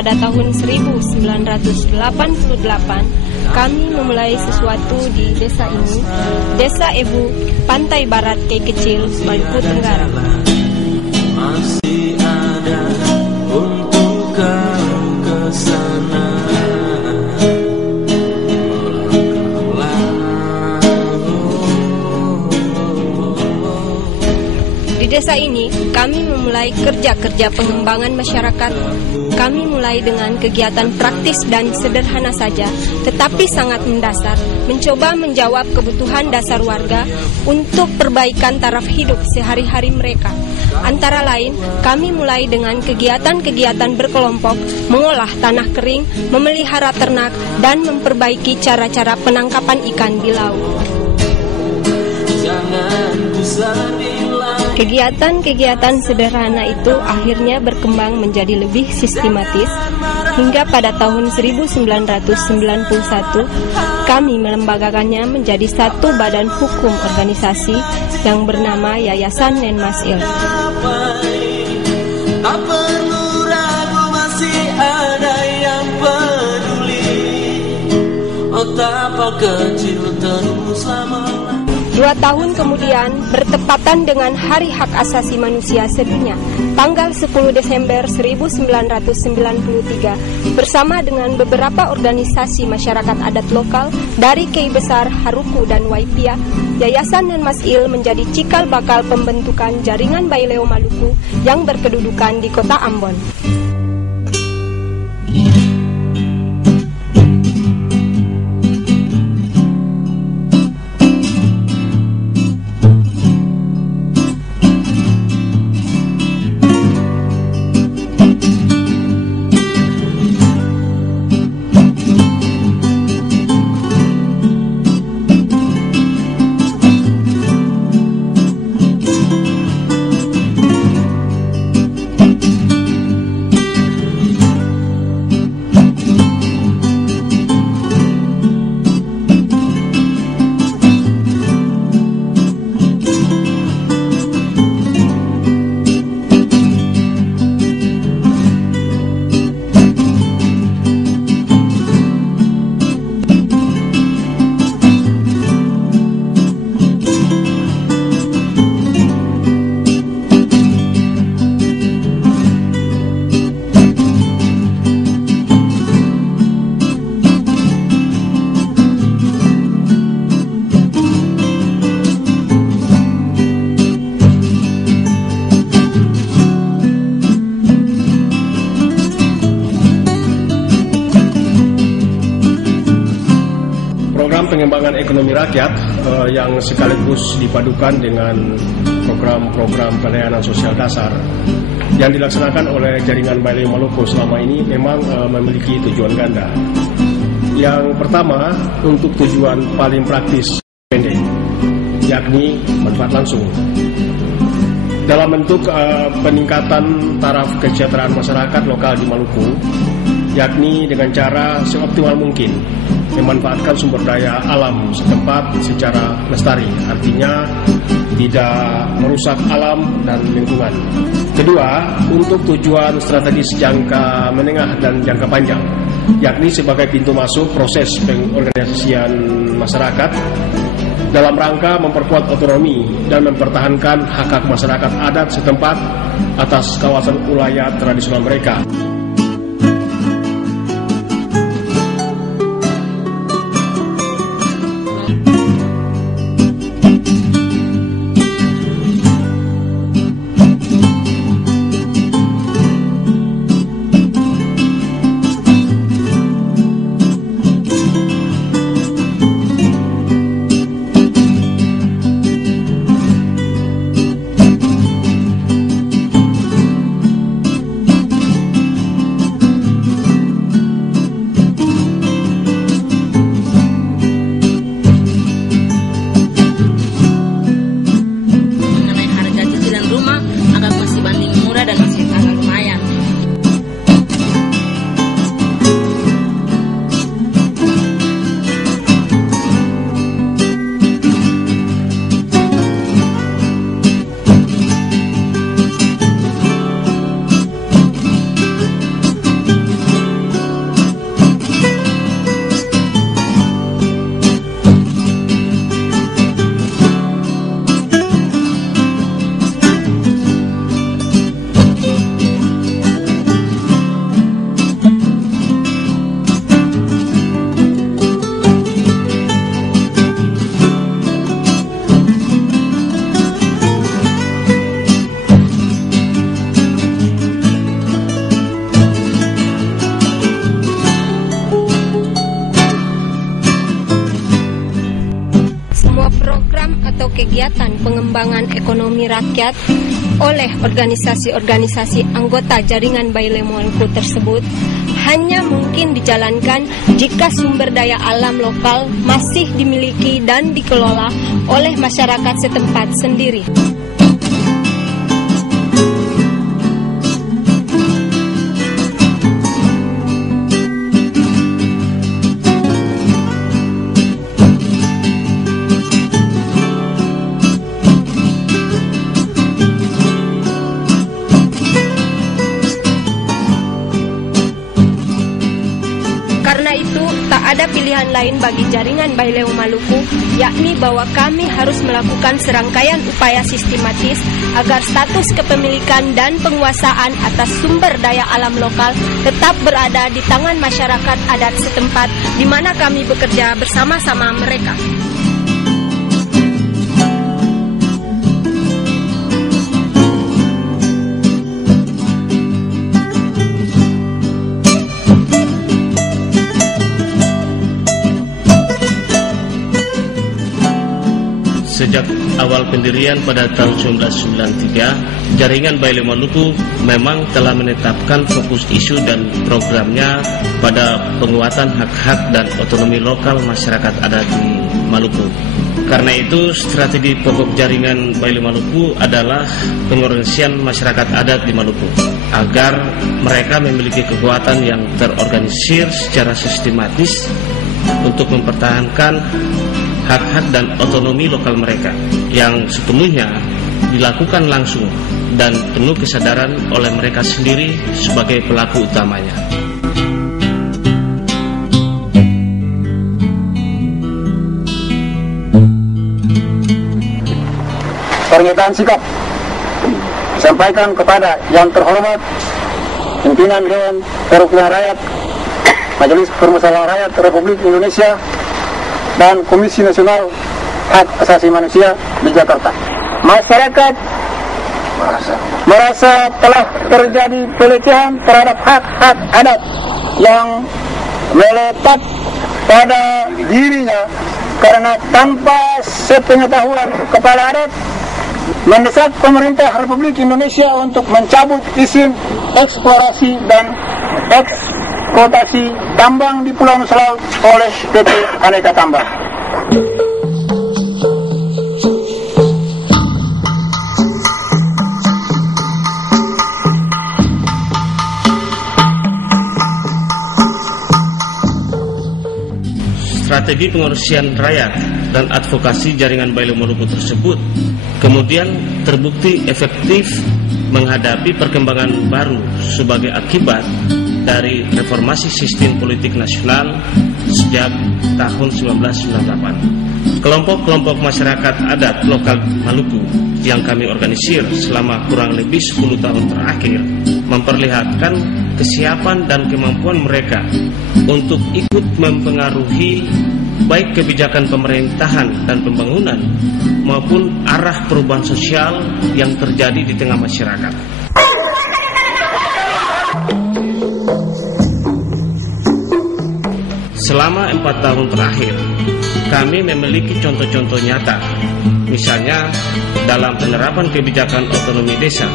pada tahun 1988, kami memulai sesuatu di desa ini, Desa Ebu, Pantai Barat Kei Kecil, Maluku Tenggara. Masih ada untuk kau kesana. Di desa ini, kami memulai kerja-kerja pengembangan masyarakat. Kami mulai dengan kegiatan praktis dan sederhana saja, tetapi sangat mendasar, mencoba menjawab kebutuhan dasar warga untuk perbaikan taraf hidup sehari-hari mereka. Antara lain, kami mulai dengan kegiatan-kegiatan berkelompok, mengolah tanah kering, memelihara ternak, dan memperbaiki cara-cara penangkapan ikan di laut. Kegiatan-kegiatan sederhana itu akhirnya berkembang menjadi lebih sistematis hingga pada tahun 1991 kami melembagakannya menjadi satu badan hukum organisasi yang bernama Yayasan Nen Mas Il. Tak perlu ragu, masih ada yang peduli. Otapa kecil terus lama. 2 tahun kemudian, bertepatan dengan Hari Hak Asasi Manusia Sedunia, tanggal 10 Desember 1993, bersama dengan beberapa organisasi masyarakat adat lokal dari Kei Besar, Haruku, dan Waipia, Yayasan Nen Mas Il menjadi cikal bakal pembentukan jaringan Baileo Maluku yang berkedudukan di kota Ambon. Pengembangan ekonomi rakyat yang sekaligus dipadukan dengan program-program pelayanan sosial dasar yang dilaksanakan oleh jaringan Baileo Maluku selama ini memang memiliki tujuan ganda. Yang pertama, untuk tujuan paling praktis pendek, yakni manfaat langsung dalam bentuk peningkatan taraf kesejahteraan masyarakat lokal di Maluku, yakni dengan cara seoptimal mungkin memanfaatkan sumber daya alam setempat secara lestari, artinya tidak merusak alam dan lingkungan. Kedua, untuk tujuan strategis jangka menengah dan jangka panjang, yakni sebagai pintu masuk proses pengorganisasian masyarakat dalam rangka memperkuat otonomi dan mempertahankan hak-hak masyarakat adat setempat atas kawasan wilayah tradisional mereka. atau kegiatan pengembangan ekonomi rakyat oleh organisasi-organisasi anggota jaringan Bailey Maluku tersebut hanya mungkin dijalankan jika sumber daya alam lokal masih dimiliki dan dikelola oleh masyarakat setempat sendiri. Karena itu, tak ada pilihan lain bagi jaringan Bailey Maluku, yakni bahwa kami harus melakukan serangkaian upaya sistematis agar status kepemilikan dan penguasaan atas sumber daya alam lokal tetap berada di tangan masyarakat adat setempat di mana kami bekerja bersama-sama mereka. Sejak awal pendirian pada tahun 1993, jaringan Bailey Maluku memang telah menetapkan fokus isu dan programnya pada penguatan hak-hak dan otonomi lokal masyarakat adat di Maluku. Karena itu, strategi pokok jaringan Bailey Maluku adalah pengorganisasian masyarakat adat di Maluku agar mereka memiliki kekuatan yang terorganisir secara sistematis untuk mempertahankan hak-hak dan otonomi lokal mereka yang sepenuhnya dilakukan langsung dan penuh kesadaran oleh mereka sendiri sebagai pelaku utamanya. Pernyataan sikap disampaikan kepada yang terhormat pimpinan Dewan Perwakilan Rakyat Majelis Permusyawaratan Rakyat Republik Indonesia dan Komisi Nasional Hak Asasi Manusia di Jakarta. Masyarakat merasa telah terjadi pelecehan terhadap hak-hak adat yang melekat pada dirinya karena tanpa sepengetahuan kepala adat mendesak pemerintah Republik Indonesia untuk mencabut izin eksplorasi dan eksploitasi tambang di Pulau Nusa Laut oleh PT Aneka Tambang. Strategi pengorganisasian rakyat dan advokasi jaringan Bailey Maluku tersebut kemudian terbukti efektif menghadapi perkembangan baru sebagai akibat dari reformasi sistem politik nasional sejak tahun 1998. Kelompok-kelompok masyarakat adat lokal Maluku yang kami organisir selama kurang lebih 10 tahun terakhir memperlihatkan kesiapan dan kemampuan mereka untuk ikut mempengaruhi baik kebijakan pemerintahan dan pembangunan maupun arah perubahan sosial yang terjadi di tengah masyarakat. Selama 4 tahun terakhir, kami memiliki contoh-contoh nyata, misalnya dalam penerapan kebijakan otonomi desa,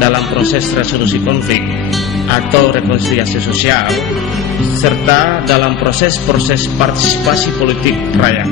dalam proses resolusi konflik atau rekonsiliasi sosial, serta dalam proses partisipasi politik rakyat.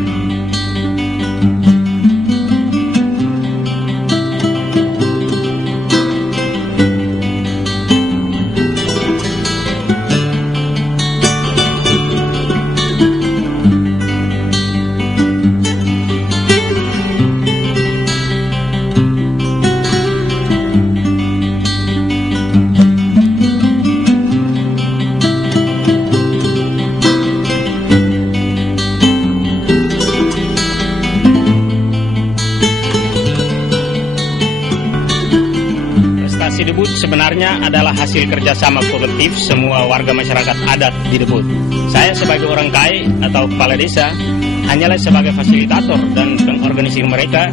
Debut sebenarnya adalah hasil kerjasama kolektif semua warga masyarakat adat di Debut. Saya sebagai orang KAI atau kepala desa hanyalah sebagai fasilitator dan pengorganisir mereka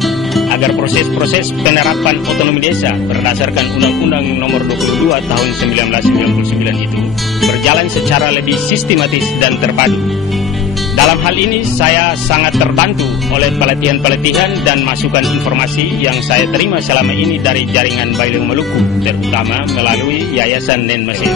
agar proses-proses penerapan otonomi desa berdasarkan Undang-Undang Nomor 22 Tahun 1999 itu berjalan secara lebih sistematis dan terpadu. Dalam hal ini saya sangat terbantu oleh pelatihan-pelatihan dan masukan informasi yang saya terima selama ini dari jaringan Baileu Maluku, terutama melalui Yayasan Nen Mesir.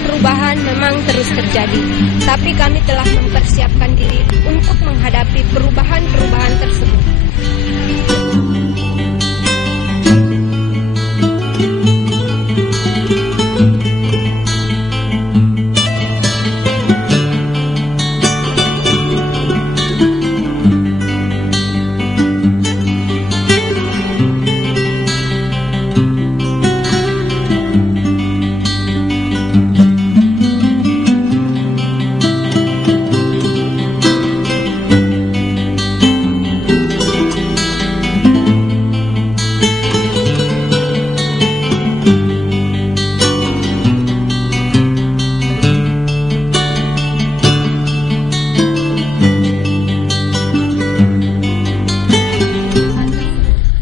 Perubahan memang terus terjadi, tapi kami telah mempersiapkan diri untuk menghadapi perubahan-perubahan tersebut.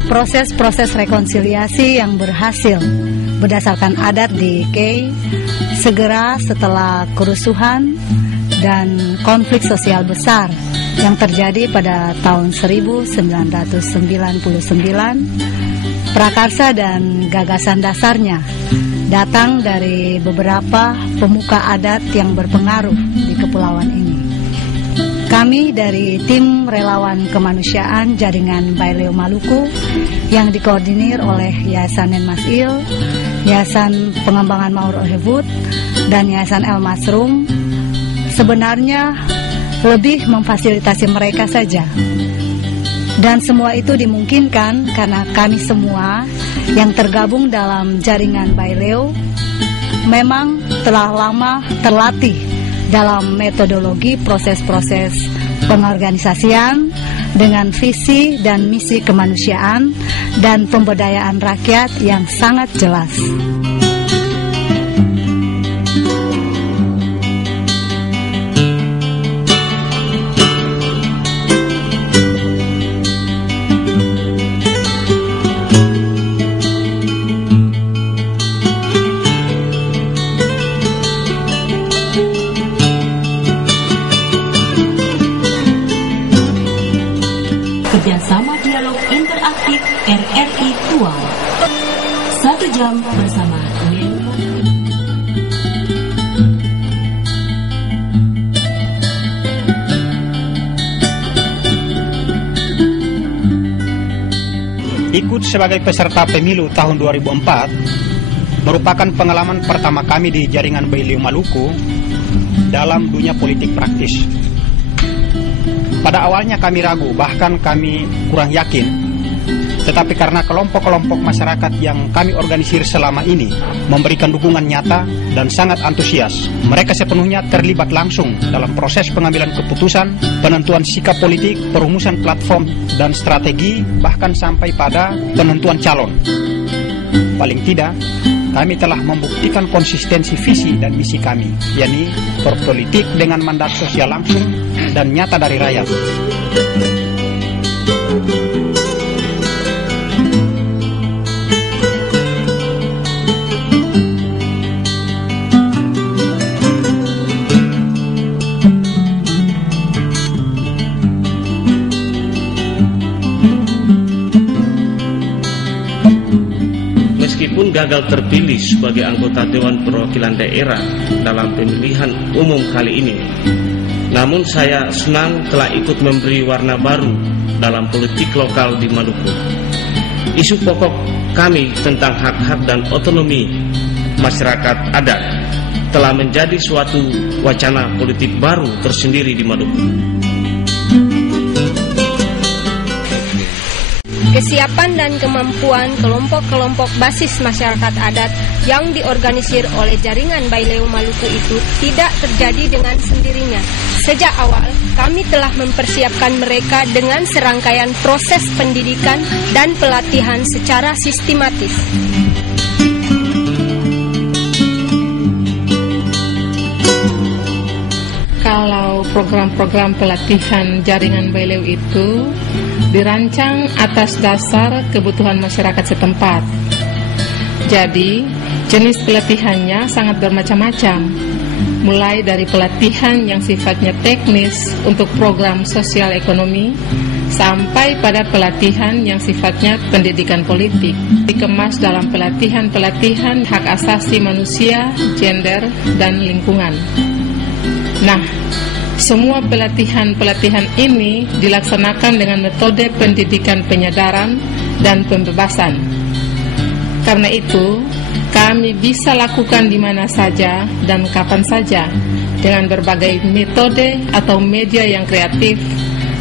Proses-proses rekonsiliasi yang berhasil berdasarkan adat di Kei segera setelah kerusuhan dan konflik sosial besar yang terjadi pada tahun 1999, prakarsa dan gagasan dasarnya datang dari beberapa pemuka adat yang berpengaruh di kepulauan ini. Kami dari tim relawan kemanusiaan jaringan Baileu Maluku yang dikoordinir oleh Yayasan Nen Masil, Yayasan Pengembangan Maur Ohevut, dan Yayasan El Masrum sebenarnya lebih memfasilitasi mereka saja. Dan semua itu dimungkinkan karena kami semua yang tergabung dalam jaringan Baileu memang telah lama terlatih dalam metodologi proses-proses pengorganisasian dengan visi dan misi kemanusiaan dan pemberdayaan rakyat yang sangat jelas. Kerjasama Dialog Interaktif RRI Tual 1 jam bersama Nen. Ikut sebagai peserta pemilu tahun 2004 merupakan pengalaman pertama kami di jaringan Baileu Maluku dalam dunia politik praktis. Pada awalnya kami ragu, bahkan kami kurang yakin. Tetapi karena kelompok-kelompok masyarakat yang kami organisir selama ini memberikan dukungan nyata dan sangat antusias, mereka sepenuhnya terlibat langsung dalam proses pengambilan keputusan, penentuan sikap politik, perumusan platform dan strategi, bahkan sampai pada penentuan calon. Paling tidak, kami telah membuktikan konsistensi visi dan misi kami, yakni berpolitik dengan mandat sosial langsung dan nyata dari rakyat. Meskipun gagal terpilih sebagai anggota Dewan Perwakilan Daerah dalam pemilihan umum kali ini, namun saya senang telah ikut memberi warna baru dalam politik lokal di Maluku. Isu pokok kami tentang hak-hak dan otonomi masyarakat adat telah menjadi suatu wacana politik baru tersendiri di Maluku. Kesiapan dan kemampuan kelompok-kelompok basis masyarakat adat yang diorganisir oleh jaringan Baileu Maluku itu tidak terjadi dengan sendirinya. Sejak awal, kami telah mempersiapkan mereka dengan serangkaian proses pendidikan dan pelatihan secara sistematis. Kalau atau program-program pelatihan jaringan Baileu itu dirancang atas dasar kebutuhan masyarakat setempat. Jadi, jenis pelatihannya sangat bermacam-macam, mulai dari pelatihan yang sifatnya teknis untuk program sosial ekonomi, sampai pada pelatihan yang sifatnya pendidikan politik, dikemas dalam pelatihan-pelatihan hak asasi manusia, gender, dan lingkungan. Nah, semua pelatihan-pelatihan ini dilaksanakan dengan metode pendidikan penyadaran dan pembebasan. Karena itu, kami bisa lakukan di mana saja dan kapan saja dengan berbagai metode atau media yang kreatif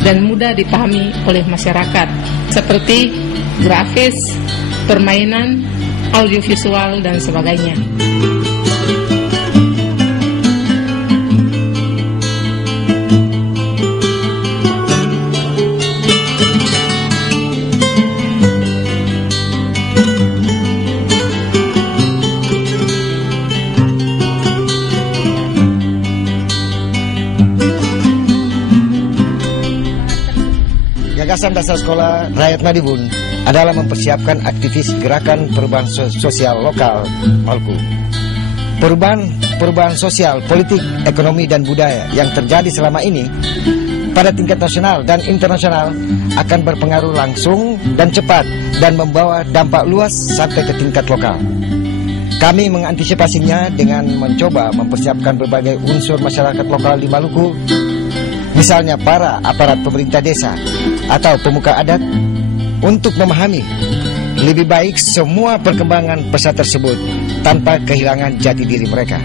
dan mudah dipahami oleh masyarakat, seperti grafis, permainan, audiovisual, dan sebagainya. Gagasan dasar sekolah Rakyat Madiun adalah mempersiapkan aktivis gerakan perubahan sosial lokal Maluku. Perubahan sosial, politik, ekonomi, dan budaya yang terjadi selama ini pada tingkat nasional dan internasional akan berpengaruh langsung dan cepat dan membawa dampak luas sampai ke tingkat lokal. Kami mengantisipasinya dengan mencoba mempersiapkan berbagai unsur masyarakat lokal di Maluku, misalnya para aparat pemerintah desa atau pemuka adat, untuk memahami lebih baik semua perkembangan peserta tersebut tanpa kehilangan jati diri mereka.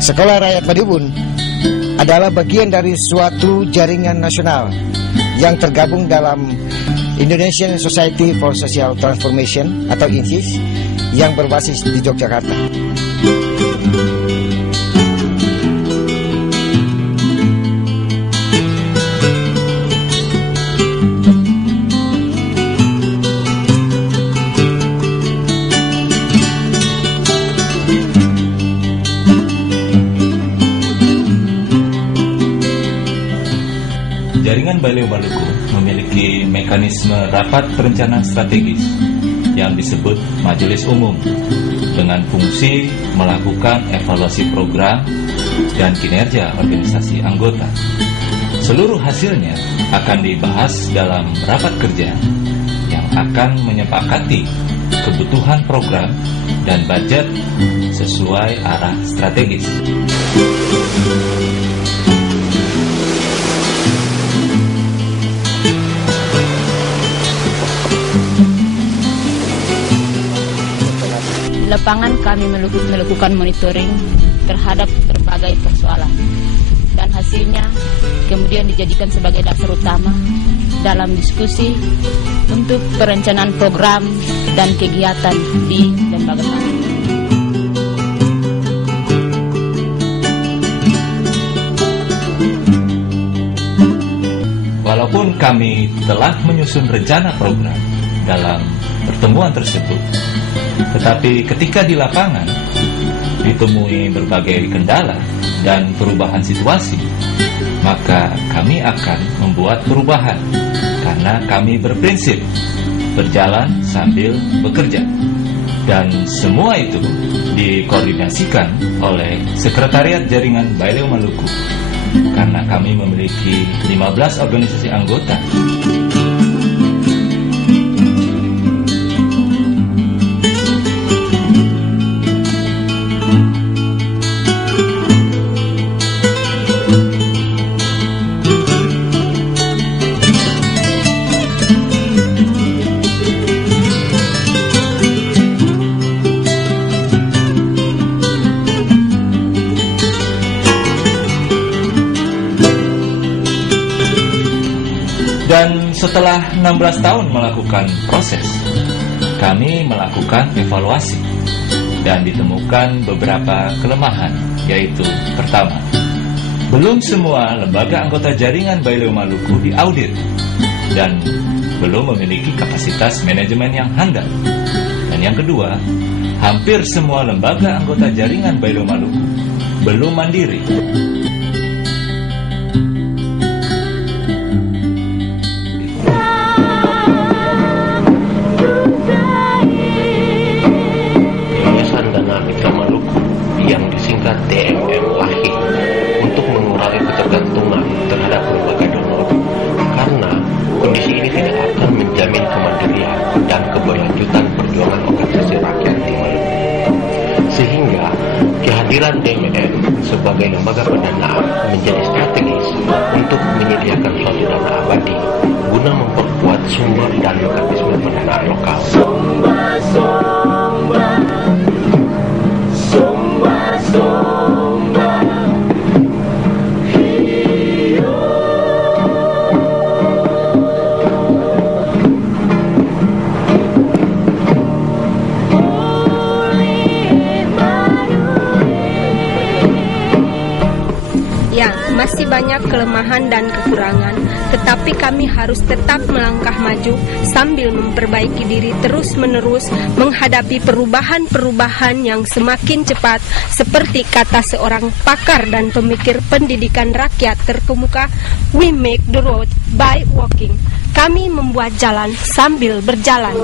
Sekolah Rakyat Madiun adalah bagian dari suatu jaringan nasional yang tergabung dalam Indonesian Society for Social Transformation atau INSIS yang berbasis di Yogyakarta. Jaringan Baileu Maluku memiliki mekanisme rapat perencanaan strategis yang disebut Majelis Umum dengan fungsi melakukan evaluasi program dan kinerja organisasi anggota. Seluruh hasilnya akan dibahas dalam rapat kerja yang akan menyepakati kebutuhan program dan budget sesuai arah strategis. Di lapangan kami melakukan monitoring terhadap berbagai persoalan dan hasilnya kemudian dijadikan sebagai dasar utama dalam diskusi untuk perencanaan program dan kegiatan di lembaga kami. Walaupun kami telah menyusun rencana program dalam pertemuan tersebut, tetapi ketika di lapangan ditemui berbagai kendala dan perubahan situasi, maka kami akan membuat perubahan karena kami berprinsip berjalan sambil bekerja. Dan semua itu dikoordinasikan oleh Sekretariat Jaringan Baileu Maluku karena kami memiliki 15 organisasi anggota. Dan setelah 16 tahun melakukan proses, kami melakukan evaluasi dan ditemukan beberapa kelemahan, yaitu pertama, belum semua lembaga anggota jaringan Baileu Maluku diaudit dan belum memiliki kapasitas manajemen yang handal. Dan yang kedua, hampir semua lembaga anggota jaringan Baileu Maluku belum mandiri. kehadiran DMM sebagai lembaga pendanaan menjadi strategis untuk menyediakan suatu dana abadi guna memperkuat sumber dan mekanisme pendanaan lokal. Masih banyak kelemahan dan kekurangan, tetapi kami harus tetap melangkah maju sambil memperbaiki diri terus-menerus menghadapi perubahan-perubahan yang semakin cepat, seperti kata seorang pakar dan pemikir pendidikan rakyat terkemuka, "We make the road by walking." Kami membuat jalan sambil berjalan.